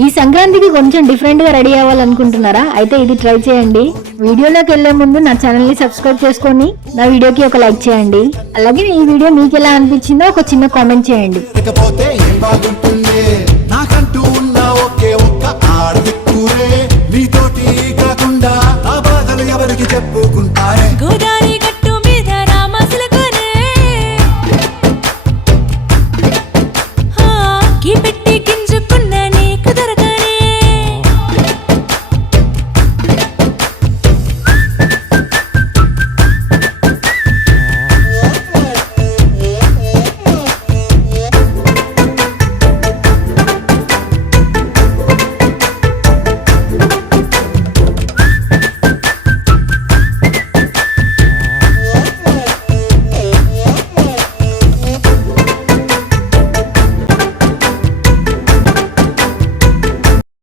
ఈ సంక్రాంతికి కొంచెం డిఫరెంట్ గా రెడీ అవ్వాలనుకుంటున్నారా? అయితే ఇది ట్రై చేయండి. వీడియోలోకి వెళ్లే ముందు నా ఛానల్ ని సబ్స్క్రైబ్ చేసుకొని నా వీడియోకి ఒక లైక్ చేయండి. అలాగే ఈ వీడియో మీకు ఎలా అనిపించిందో ఒక చిన్న కామెంట్ చేయండి.